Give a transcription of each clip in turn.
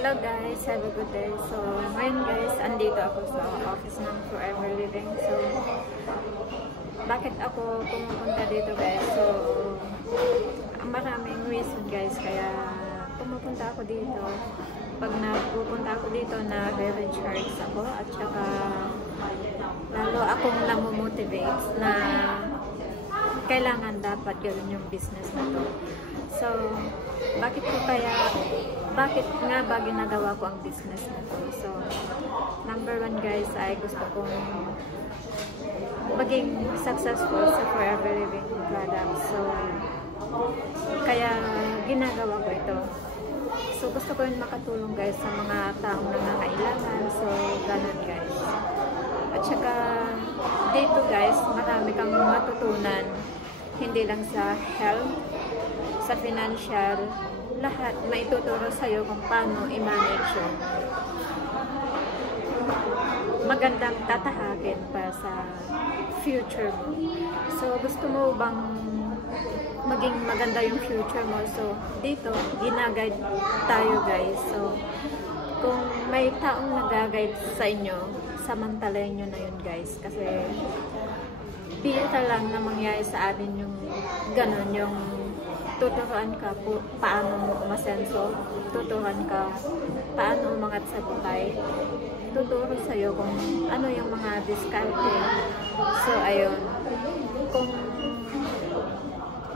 Hello guys, have a good day. So, ngayon guys, andito ako sa office ng Forever Living. So, bakit ako pumupunta dito guys? So, maraming reason guys, kaya pumupunta ako dito. Pag napupunta ako dito, na-recharge ako at saka lalo akong namomotivate na kailangan dapat gawin yung business na to. So, bakit nga ba ginagawa ko ang business na to? So, number one guys, ay gusto kong maging successful sa Forever Living products. So, kaya ginagawa ko ito. So, gusto ko rin makatulong guys sa mga taong nangangailangan. So, ganun guys. At saka, dito guys, marami kang matutunan. Hindi lang sa health, sa financial, lahat maituturo sa'yo kung paano i-manage yung magandang tatahakin para sa future mo. So, gusto mo bang maging maganda yung future mo? So, dito, ginaguide tayo guys. So, kung may taong nag-guide sa inyo, samantalayan nyo na yun guys. Kasi, bihira lang na mangyari sa atin yung ganun, yung tuturuan ka po paano mo umasenso, tuturuan ka paano umangat sa buhay, tuturo sa'yo kung ano yung mga diskarte. So, ayun. Kung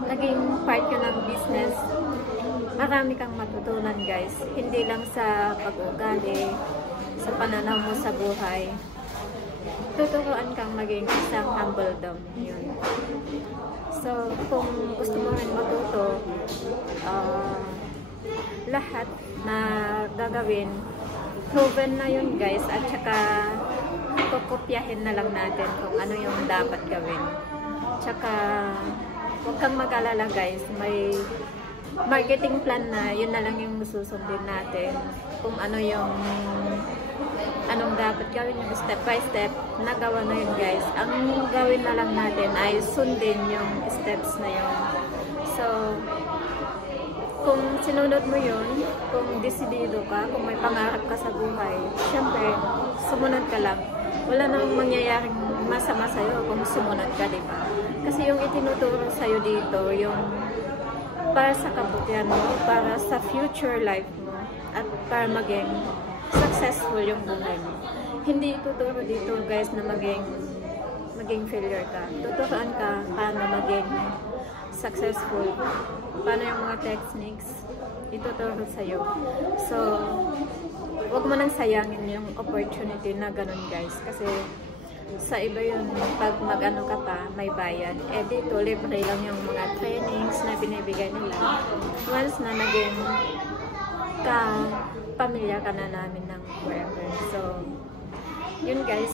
naging part yun ng business, marami kang matutunan guys. Hindi lang sa pag-ugali, sa pananaw mo sa buhay. Tuturuan kang maging isang humble dom. Yun. So, kung gusto mo rin matuto, lahat na gagawin, proven na yun guys, at saka kukopyahin na lang natin kung ano yung dapat gawin. Tsaka, huwag kang mag-alala guys, may marketing plan na, yun na lang yung susundin natin. Kung ano yung anong dapat gawin yung step by step, nagawa na yun guys. Ang gawin na lang natin ay sundin yung steps na yun. So, kung sinunod mo yun, kung desidido ka, kung may pangarap ka sa buhay, syempre, sumunod ka lang. Wala nang mangyayaring masama sa'yo kung sumunod ka, diba? Kasi yung itinuturo sa'yo dito, yung para sa kabutihan mo, para sa future life mo, at para maging successful yung buhay mo. Hindi tuturo dito guys na maging failure ka. Tuturuan ka paano maging successful. Paano yung mga techniques ituturo sa'yo. So, huwag mo nang sayangin yung opportunity na ganun guys. Kasi sa iba yun, pag mag-ano ka pa, may bayad. Eh dito, libre lang yung mga trainings na binibigay nila. Once na naging pamilya ka na namin ng Forever. So, yun guys.